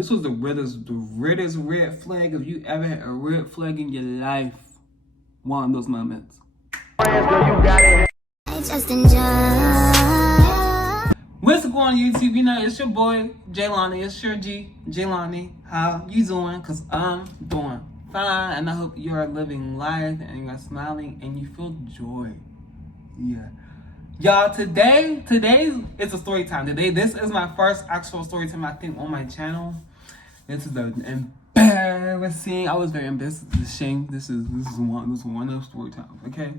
This was the reddest red flag. If you ever had a red flag in your life, one of those moments. I just enjoy. What's going on YouTube? You know, it's your boy, Jah'Lani. It's your G, Jah'Lani. How you doing? Because I'm doing fine. And I hope you are living life and you are smiling and you feel joy. Yeah. Y'all, today is a story time. This is my first actual story time, I think, on my channel. This is embarrassing. I was very embarrassed. Ashamed. This is one of those story times. Okay,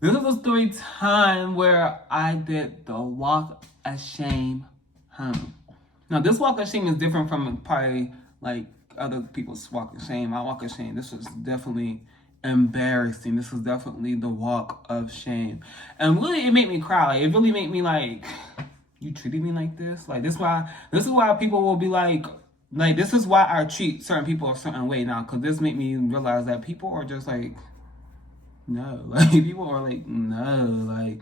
this is a story time where I did the walk of shame home. Now, this walk of shame is different from probably like other people's walk of shame. My walk of shame. This was definitely embarrassing. This was definitely the walk of shame, and really, it made me cry. Like, it really made me like, you treated me like this. Like, this is why people will be like this is why I treat certain people a certain way now, because this made me realize that people are just like, no, like people are like, no,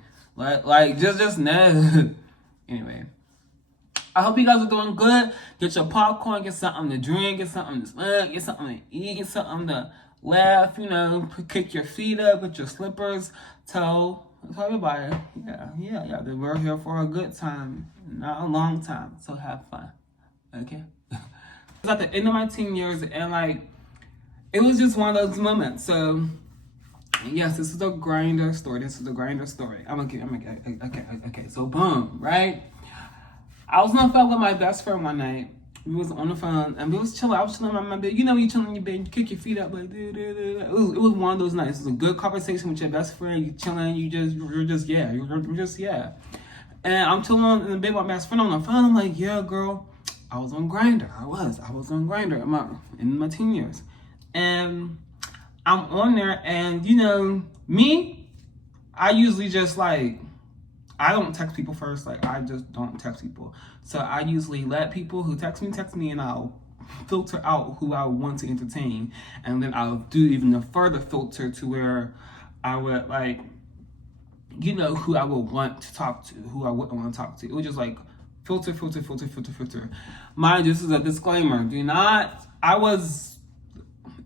like just no. Anyway, I hope you guys are doing good. Get your popcorn, get something to drink, get something to smoke, get something to eat, get something to laugh, you know, kick your feet up, put your slippers, tell everybody, yeah, that we're here for a good time, not a long time, so have fun, okay? It's at the end of my teen years, and like, it was just one of those moments. So, yes, this is the grinder story. Okay. So, boom, right? I was on the phone with my best friend one night. We was on the phone, and we was chilling. I was chilling in my bed. You know, you chilling in your bed, you kick your feet up, like, it was one of those nights. It was a good conversation with your best friend. You chilling, you're just yeah. And I'm chilling in the bed with my best friend on the phone. I'm like, yeah, girl. I was on Grindr. I was on Grindr in my teen years. And I'm on there, and you know, me, I usually just like, I don't text people first. Like, I just don't text people. So I usually let people who text me, and I'll filter out who I want to entertain. And then I'll do even a further filter to where I would like, you know, who I would want to talk to, who I wouldn't want to talk to. It was just like, filter. Mind you, this is a disclaimer. I was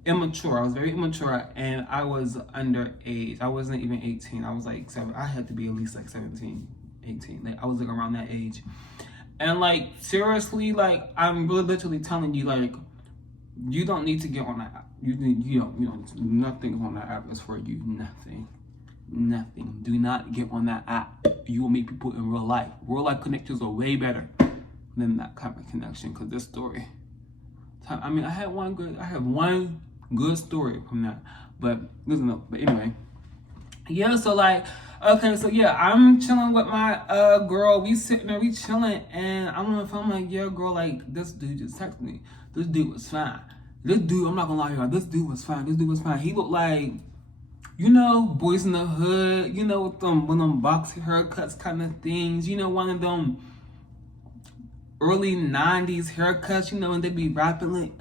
immature. I was very immature, and I was underage. I wasn't even 18. I was like 7. I had to be at least like 17, 18. Like, I was like around that age. And like, seriously, like, I'm really literally telling you, like, you don't need to get on that app. You don't, nothing on that app is for you. Nothing. Do not get on that app. You will meet people in real life. Real life connections are way better than that kind of connection. Because this story, I mean, I have one good story from that. But listen up. But anyway, yeah. So like, okay. So yeah, I'm chilling with my girl. We sitting there, we chilling, and I'm on the phone. I'm like, yeah, girl. Like, this dude just texted me. This dude was fine. This dude, I'm not gonna lie to you. This dude was fine. He looked like, you know, boys in the hood, you know, with them boxy haircuts kind of things, you know, one of them early 90s haircuts, you know, and they be rapping like,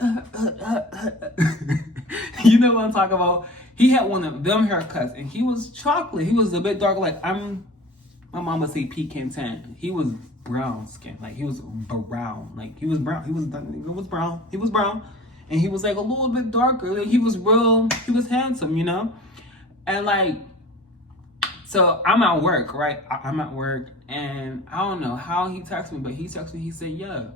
you know what I'm talking about? He had one of them haircuts, and he was chocolate. He was a bit dark, like, my mom would say pecan tan. He was brown skin, like, he was brown, like, he was brown, he was brown, and he was like a little bit darker, like, he was handsome, you know? And like, so I'm at work, right? I'm at work, and I don't know how he texted me, but he texted me, he said, yeah.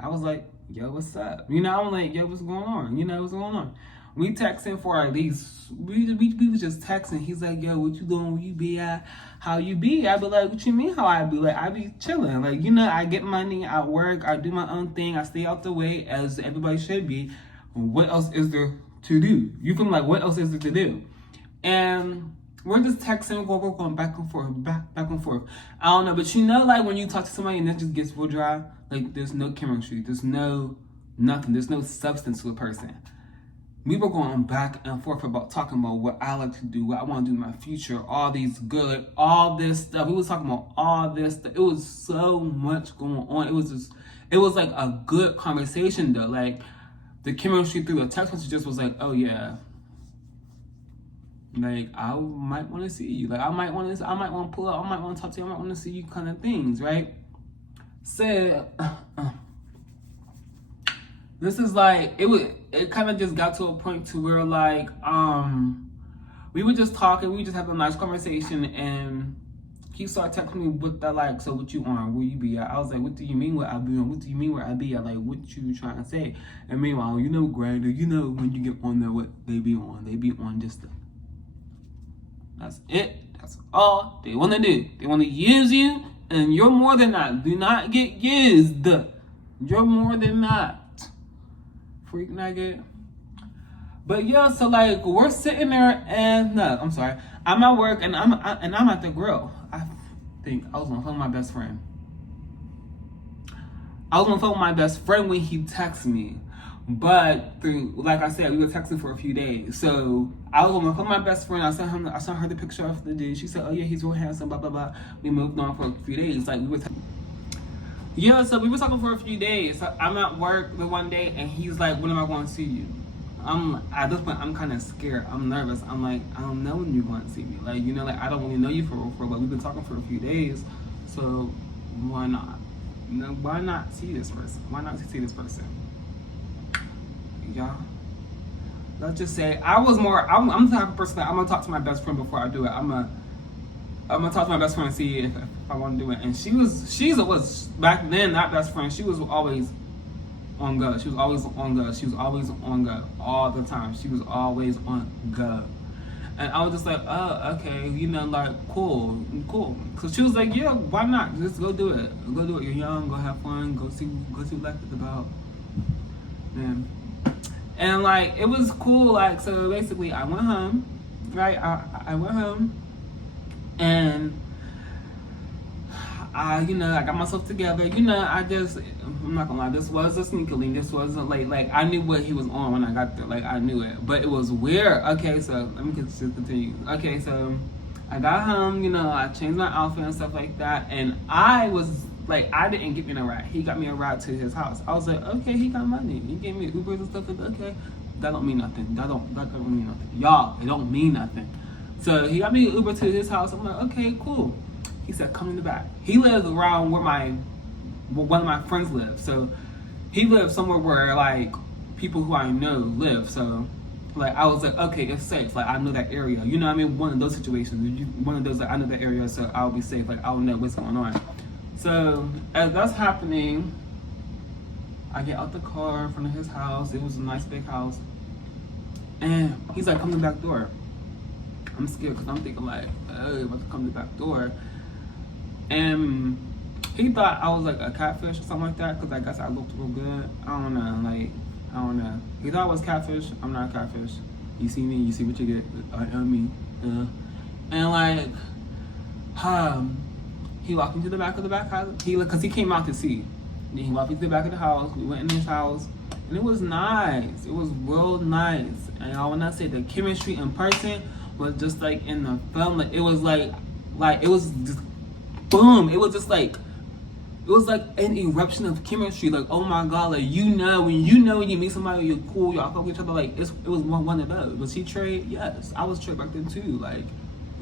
I was like, yo, what's up? You know, I'm like, yo, what's going on? You know, what's going on? We texting for at least, we was just texting. He's like, yo, what you doing? Where you be at? How you be? I be like, what you mean how I be? Like, I be chilling. Like, you know, I get money, I work, I do my own thing, I stay out the way as everybody should be. What else is there to do? You feel like, what else is there to do? And we're just texting, we're going back and forth. I don't know, but you know, like, when you talk to somebody and it just gets real dry, like, there's no chemistry, there's nothing, there's no substance to a person. We were going back and forth about talking about what I like to do, what I want to do in my future, all this stuff. We was talking about all this stuff. It was so much going on. It was like a good conversation though. Like, the chemistry through the text messages was like, oh yeah, like, I might want to see you. Like, I might want to pull up. I might want to talk to you. I might want to see you, kind of things, right? So, this is like, it kind of just got to a point to where like, we were just talking, we were just having a nice conversation, and he started texting me with that, like, so what you on? Where you be at? I was like, what do you mean where I be on? What do you mean where I be at? Like, what you trying to say? And meanwhile, you know, Grindr, you know, when you get on there, what they be on? They be on just the, that's it. That's all they want to do. They want to use you, and you're more than that. Do not get used. You're more than that. Freak nugget. But yeah, so like we're sitting there, and no, I'm sorry, I'm at work, and I'm at the grill. I think I was on the phone with my best friend. I was on the phone with my best friend when he texted me, but like I said, we were texting for a few days. So I was on the phone with my best friend. I sent her the picture of the dude. She said, "Oh yeah, he's real handsome." Blah blah blah. We moved on for a few days. Like we were. Yeah, so we were talking for a few days. So I'm at work the one day, and he's like, "When am I going to see you?" At this point, I'm kind of scared. I'm nervous. I'm like, I don't know when you're going to see me. Like, you know, like I don't really know you for real, but we've been talking for a few days. So why not? You know, why not see this person? Why not see this person? Yeah. Let's just say I'm the type of person that I'm gonna talk to my best friend before I do it. I'm gonna talk to my best friend and see if I want to do it. And she's back then, not best friend. She was always on go. She was always on go. She was always on go all the time. She was always on go. And I was just like, oh, okay, you know, like, cool. So she was like, yeah, why not? Just go do it. Go do it. You're young. Go have fun. Go see what life is about. And like, it was cool. Like, so basically, I went home, right? I went home, and I got myself together. I'm not gonna lie, this was a sneaker link. This wasn't like I knew what he was on when I got there. Like I knew it, but it was weird. Okay, so let me just continue. Okay, so I got home. I changed my outfit and stuff like that, and I was like, I didn't get me a ride. He got me a ride to his house. I was like, okay, he got money. He gave me Ubers and stuff like that. Okay, that don't mean nothing. That don't mean nothing. Y'all, it don't mean nothing. So he got me an Uber to his house. I'm like, okay, cool. He said, come in the back. He lives around where one of my friends live. So he lives somewhere where like people who I know live. So like I was like, okay, it's safe. Like I know that area. You know what I mean? One of those situations. One of those, like I know that area, so I'll be safe. Like I'll know what's going on. So as that's happening, I get out the car in front of his house. It was a nice big house. And he's like, come to the back door. I'm scared because I'm thinking like, oh, about to come to the back door. And he thought I was like a catfish or something like that because I guess I looked real good. I don't know. He thought I was catfish. I'm not a catfish. You see me, you see what you get. I am me. And like, he walked into the back of the back house. Because he came out to see. Then he walked into the back of the house. We went in his house. And it was nice. It was real nice. And when I say the chemistry in person was just like in the film. Like it was like it was just boom. It was just like, it was like an eruption of chemistry. Like, oh my God, like, when you meet somebody, you're cool, y'all fuck with each other. Like, it was one of those. Was he straight? Yes. I was straight back then too. Like,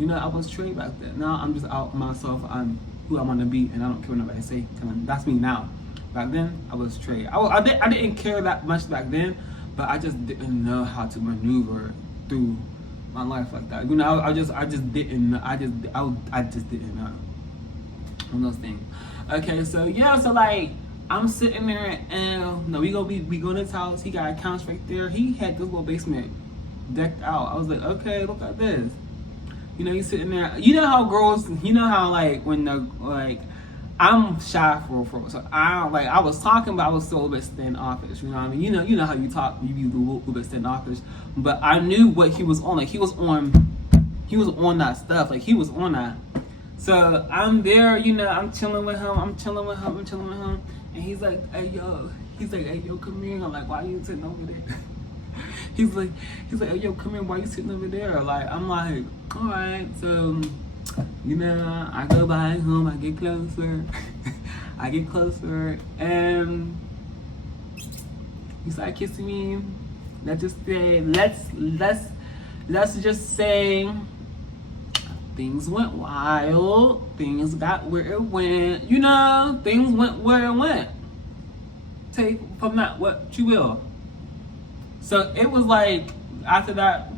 I was straight back then. Now I'm just out myself. I'm who I want to be, and I don't care what nobody say. That's me now. Back then, I was straight. I didn't care that much back then, but I just didn't know how to maneuver through my life like that. I just didn't know. I just didn't know. One of those things. Okay, so yeah, so like I'm sitting there and we go in his house. He got a couch right there. He had this little basement decked out. I was like, okay, look at this. He's sitting there. You know how girls, like when I'm shy for real. So I was talking, but I was still a little bit standoffish. You know what I mean? You know how you talk, you be a little bit standoffish. But I knew what he was on. Like he was on that stuff. Like he was on that. So I'm there, I'm chilling with him, and he's like, hey yo, come here. I'm like, why are you sitting over there? he's like, hey yo, come here, why you sitting over there? Like, I'm like, all right. So, I go by him, I get closer, and he started kissing me. Let's just say. Things went wild. Things got where it went. Things went where it went. take from that what you will. So it was like, after that,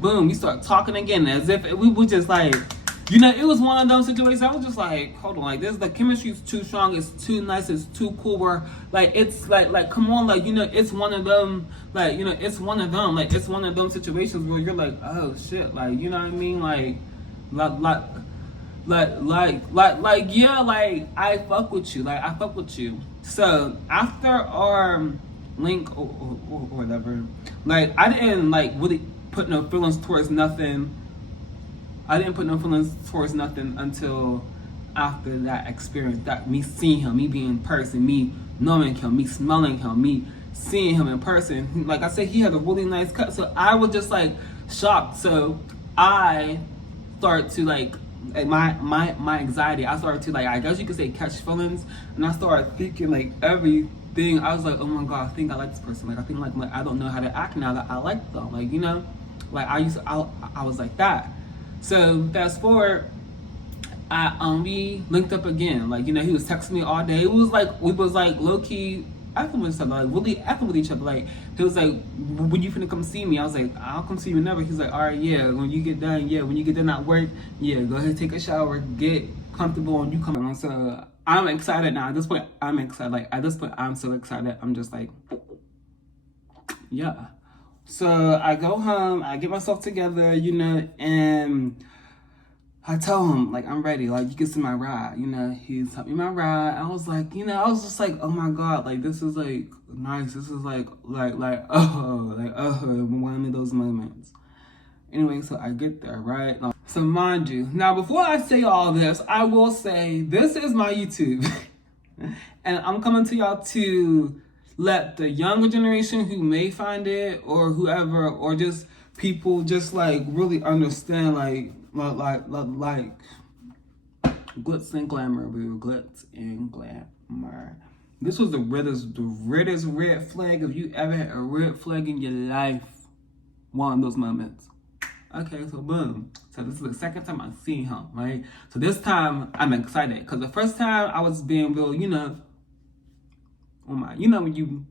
boom, we start talking again as if we were just like, you know, it was one of those situations. I was just like, hold on, like this, the chemistry's too strong, it's too nice, it's too cool. Where like it's like come on, like, you know, it's one of them, like, you know, it's one of them, like it's one of them situations where you're like, oh shit, like, you know what I mean, like yeah, like I fuck with you, like I fuck with you. So after our link or whatever, like I didn't like really put no feelings towards nothing. I didn't put no feelings towards nothing until after that experience, that me seeing him, me being in person, me knowing him, me smelling him, me seeing him in person. Like I said, he had a really nice cut, so I was just like shocked. So I started to like my anxiety. I started to like, I guess you could say, catch feelings, and I started thinking like everything. I was like, oh my god, I think I like this person. Like I think like I don't know how to act now that I like them. Like, you know, like I was like that. So fast forward, we linked up again. Like, you know, he was texting me all day. It was like we was like low key acting with each other, like really acting with each other. Like he was like, when you finna come see me? I was like, I'll come see you whenever. He's like, all right, yeah. When you get done, yeah. When you get done at work, yeah. Go ahead, take a shower, get comfortable, and you come on. So I'm excited now. At this point, I'm excited. Like at this point, I'm so excited. I'm just like, yeah. So I go home, I get myself together, you know, and I tell him, like, I'm ready, like, you can see my ride, you know, he's helped me my ride. I was like, you know, I was just like, oh my god, like, this is, like, nice, this is, like, one of those moments. Anyway, so I get there, right? So mind you, now before I say all this, I will say, this is my YouTube. And I'm coming to y'all to let the younger generation who may find it, or whoever, or just people just like really understand like glitz and glamour, boo. Glitz and glamour. This was the reddest red flag. If you ever had a red flag in your life, one of those moments. Okay, so boom. So this is the second time I've seen him, right? So this time I'm excited because the first time I was being real, you know. Oh my, you know when you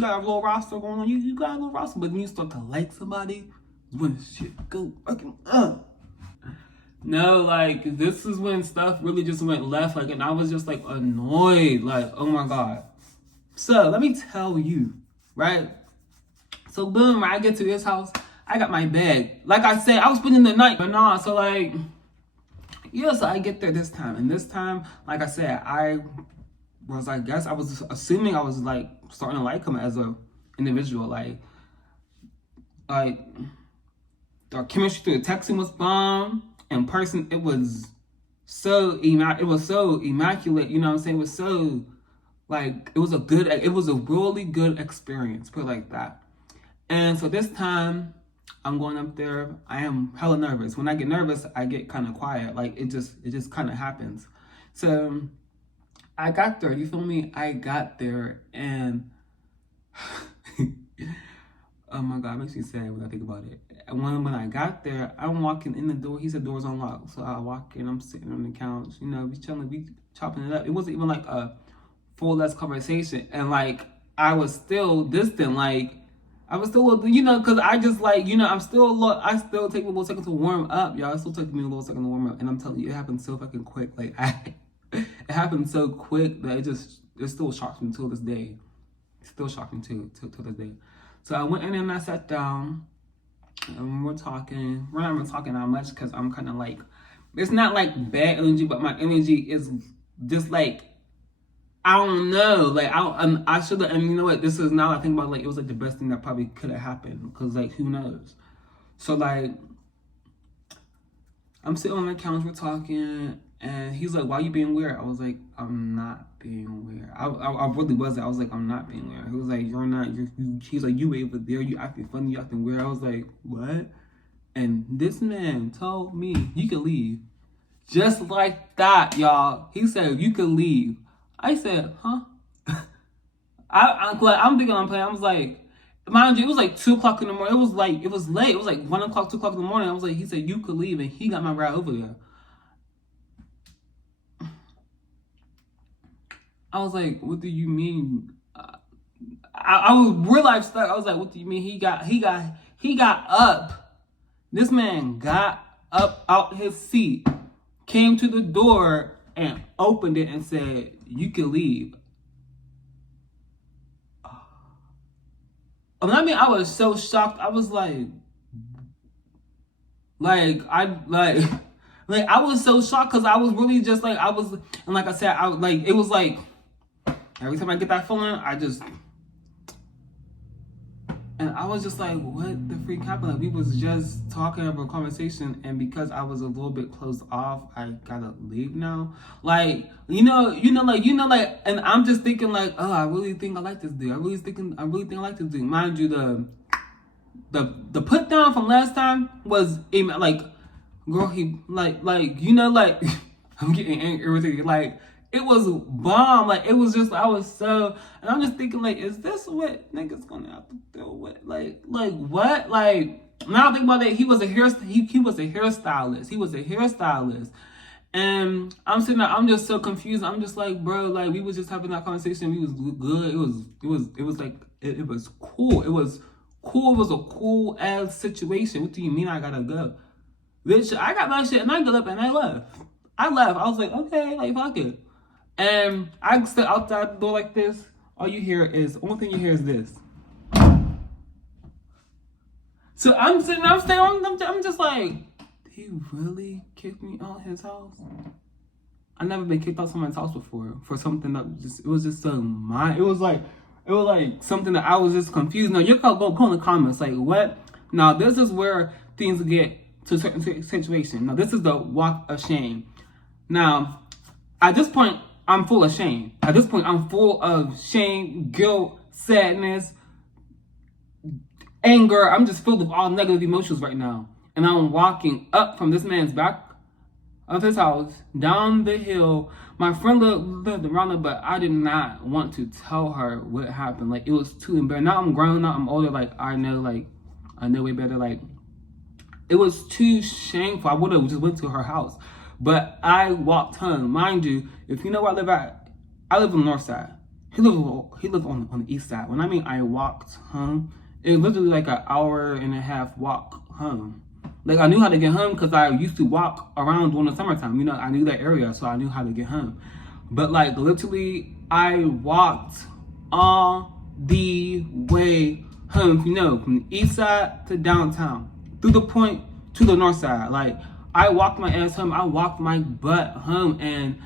got a little roster going on, you got a little roster, but when you start to like somebody, when shit go fucking up. No, like this is when stuff really just went left, like, and I was just like annoyed, like, oh my god. So let me tell you, right? So boom, when I get to his house, I got my bag. Like I said, I was spending the night, but nah. So like, yeah. So I get there this time, and this time, like I said, I guess I was assuming I was like starting to like him as a individual, like our chemistry through the texting was bomb. In person, it was so immaculate. You know what I'm saying? It was so like it was a really good experience. Put it like that. And so this time, I'm going up there. I am hella nervous. When I get nervous, I get kind of quiet. Like it just kind of happens. So I got there, you feel me? I got there, and oh my god, it makes me sad when I think about it. And when I got there, I'm walking in the door. He said door's unlocked, so I walk in. I'm sitting on the couch, you know, we chilling, we chopping it up. It wasn't even like a full-less conversation, and like I was still distant, like I was still, you know, because I just like, you know, I still take a little second to warm up, y'all. It still took me a little second to warm up, and I'm telling you, it happened so fucking quick, like it happened so quick that it still shocks me till this day. It still shocks me till this day. So I went in and I sat down, and we're talking. We're not even talking that much because I'm kind of like, it's not like bad energy, but my energy is just like, I don't know. Like I should have. And you know what? This is now I think about, like, it was like the best thing that probably could have happened, because like who knows? So like I'm sitting on the couch, we're talking. And he's like, why you being weird? I was like, I'm not being weird. I really wasn't. I was like, I'm not being weird. He was like, you're not. He's like, you over there. You acting funny. You acting weird. I was like, what? And this man told me, you can leave. Just like that, y'all. He said, you can leave. I said, huh? I'm thinking I'm playing. I was like, mind you, it was like 2 o'clock in the morning. It was late. It was like 1 o'clock, 2 o'clock in the morning. I was like, he said, you could leave. And he got my ride over there. I was like, what do you mean? I was real life stuck. I was like, what do you mean? He got up. This man got up out his seat, came to the door and opened it and said, you can leave. I mean, I was so shocked. I was like I was so shocked because I was really just like, and like I said, it was like, every time I get that feeling, and I was just like, what the freak happened? Like, we was just talking over a conversation, and because I was a little bit closed off, I gotta leave now. Like, and I'm just thinking like, oh, I really think I like this dude. I really think I like this dude. Mind you, the put down from last time was like, girl, he like I'm getting irritated. Like, it was bomb. Like, it was just, and I'm just thinking like, is this what niggas gonna have to deal with? Like what? Like, now I think about it, he was a hairstylist. He was a hairstylist. And I'm sitting there, I'm just so confused. I'm just like, bro, like, we was just having that conversation. We was good. It was like, it was cool. It was cool. It was a cool ass situation. What do you mean I gotta go? Bitch, I got my shit and I got up and I left. I was like, okay, like, fuck it. And I stood outside the door like this. Only thing you hear is this. So I'm sitting, I'm just like, he really kicked me out his house? I never been kicked out someone's house before for something that it was just so it was like something that I was just confused. Now you can go in the comments like, what? Now this is where things get to a certain situation. Now this is the walk of shame. Now at this point, I'm full of shame. At this point, I'm full of shame, guilt, sadness, anger. I'm just filled with all negative emotions right now. And I'm walking up from this man's back of his house, down the hill. My friend lived around it, but I did not want to tell her what happened. Like, it was too embarrassing. Now I'm grown, now I'm older, like, I know way better. Like, it was too shameful. I would have just went to her house. But I walked home. Mind you, if you know where I live at, I live on the north side. He lived on the east side. When I mean I walked home, it was literally like an hour and a half walk home. Like, I knew how to get home because I used to walk around during the summertime. You know, I knew that area, so I knew how to get home. But like, literally, I walked all the way home, you know, from the east side to downtown, through the point to the north side. Like, I walked my ass home. I walked my butt home. And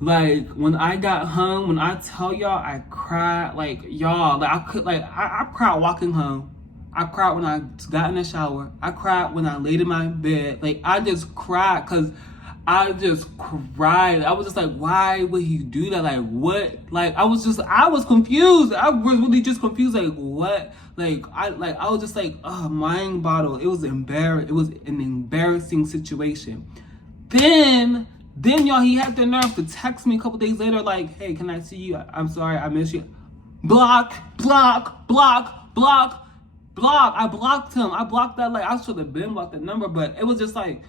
like, when I got home, when I tell y'all, I cried. Like, y'all, like, I cried walking home. I cried when I got in the shower. I cried when I laid in my bed. Like, I just cried because I just cried. I was just like, why would he do that? Like, what? Like, I was confused. I was really just confused. Like, what? I was just like, mind bottle. It was embarrassing. It was an embarrassing situation. Then y'all, he had the nerve to text me a couple days later, like, hey, can I see you? I'm sorry, I miss you. Block. I blocked him. I blocked that. Like, I should have been blocked that number, but it was just like,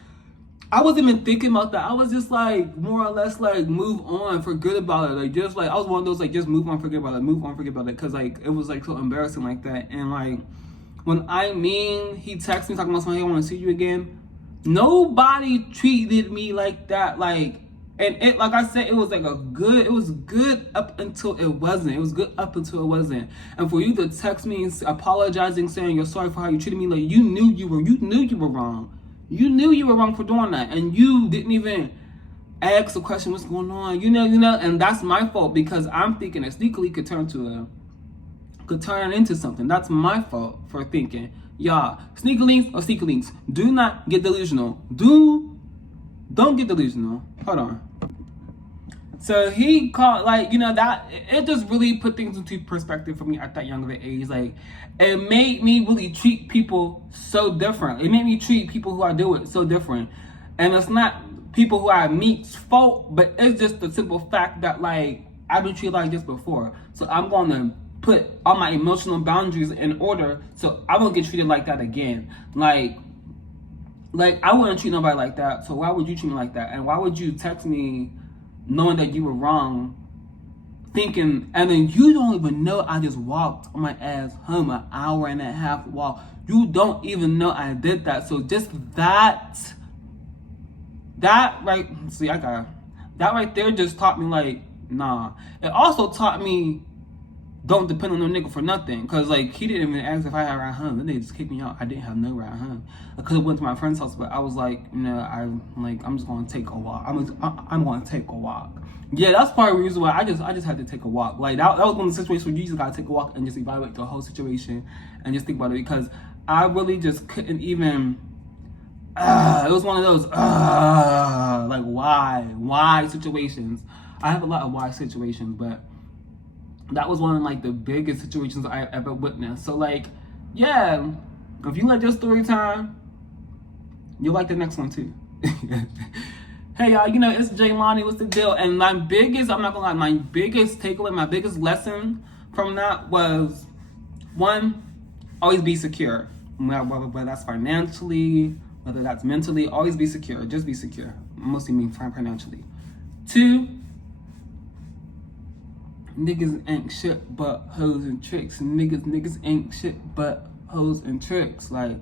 I wasn't even thinking about that. I was just like, more or less like, move on, forget about it. Like, just like, I was one of those like, just move on, forget about it, move on, forget about it. Cause like, it was like so embarrassing like that. And like, when he texted me talking about something, hey, I want to see you again. Nobody treated me like that. Like, and it, like I said, it was like it was good up until it wasn't. It was good up until it wasn't. And for you to text me apologizing, saying you're sorry for how you treated me, like, you knew you were wrong. You knew you were wrong for doing that, and you didn't even ask the question, what's going on? You know, and that's my fault because I'm thinking it sneakily could turn into something. That's my fault for thinking. Y'all, sneaky links, do not get delusional. Don't get delusional. Hold on. So he called, like, you know, that it just really put things into perspective for me at that young of an age. Like, it made me really treat people so different. It made me treat people who I deal with so different. And it's not people who I meet's fault, but it's just the simple fact that, like, I've been treated like this before. So I'm going to put all my emotional boundaries in order so I won't get treated like that again. Like I wouldn't treat nobody like that. So why would you treat me like that? And why would you text me knowing that you were wrong thinking, and then you don't even know I just walked on my ass home, an hour and a half walk. You don't even know I did that. So just that right, see, that right there just taught me, like, nah. It also taught me, don't depend on no nigga for nothing. Cause like, he didn't even ask if I had a ride home. Then they just kicked me out. I didn't have no ride home. I could have went to my friend's house, but I was like, you know, I'm just gonna take a walk. I'm gonna take a walk. Yeah, that's part of the reason why I just had to take a walk. Like that was one of the situations where you just gotta take a walk and just evaluate the whole situation and just think about it, because I really just couldn't even. It was one of those like why situations. I have a lot of why situations, but that was one of like the biggest situations I ever witnessed. So like, yeah, if you like this story time, you'll like the next one too. Hey y'all, you know, it's Jah'Lani. What's the deal? And my biggest, I'm not gonna lie, my biggest takeaway, my biggest lesson from that was, one, always be secure. Whether that's financially, whether that's mentally, always be secure. Just be secure. Mostly mean financially. 2, niggas ain't shit but hoes and tricks. Niggas ain't shit but hoes and tricks. Like,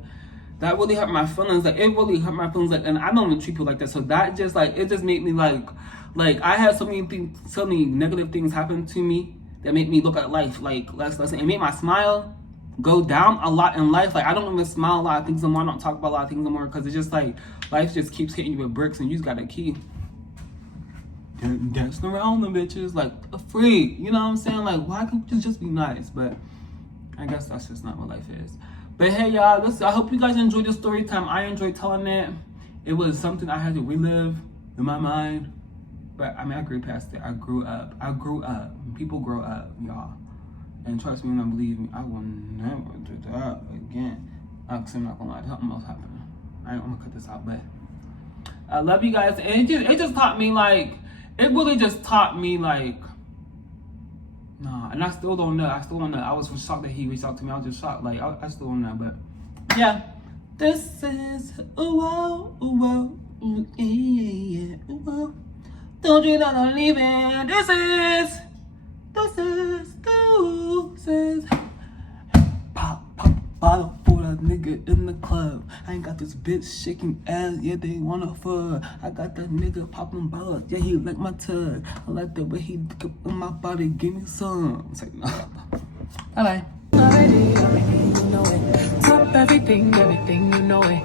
that really hurt my feelings. Like, it really hurt my feelings. Like, and I don't even treat people like that. So that just, like, it just made me like I had so many negative things happen to me that make me look at life like less. It made my smile go down a lot in life. Like, I don't even smile a lot of things anymore. I don't talk about a lot of things anymore, because it's just like life just keeps hitting you with bricks, and you just gotta keep dancing around them bitches like a freak. You know what I'm saying? Like, why can't you just be nice? But I guess that's just not what life is. But hey y'all, I hope you guys enjoyed this story time. I enjoyed telling it. It was something I had to relive in my mind. But I mean, I grew past it. I grew up. People grow up, y'all. And trust me, don't believe me, I will never do that again. Because I'm not gonna lie, something else happened. I'm gonna cut this out, but I love you guys. And it just taught me, like, it really just taught me, like, nah, and I still don't know. I was shocked that he reached out to me. I was just shocked. Like, I still don't know. But yeah, this is yeah. Don't you know I'm leaving? This is pop bottle for that nigga in the club. I ain't got this bitch shaking ass, yeah, they wanna fuck. I got that nigga popping balls, yeah, he like my tug. I like the way he look up in my body, give me some. It's like, no. Bye bye. Everything you know it. Top everything you know it.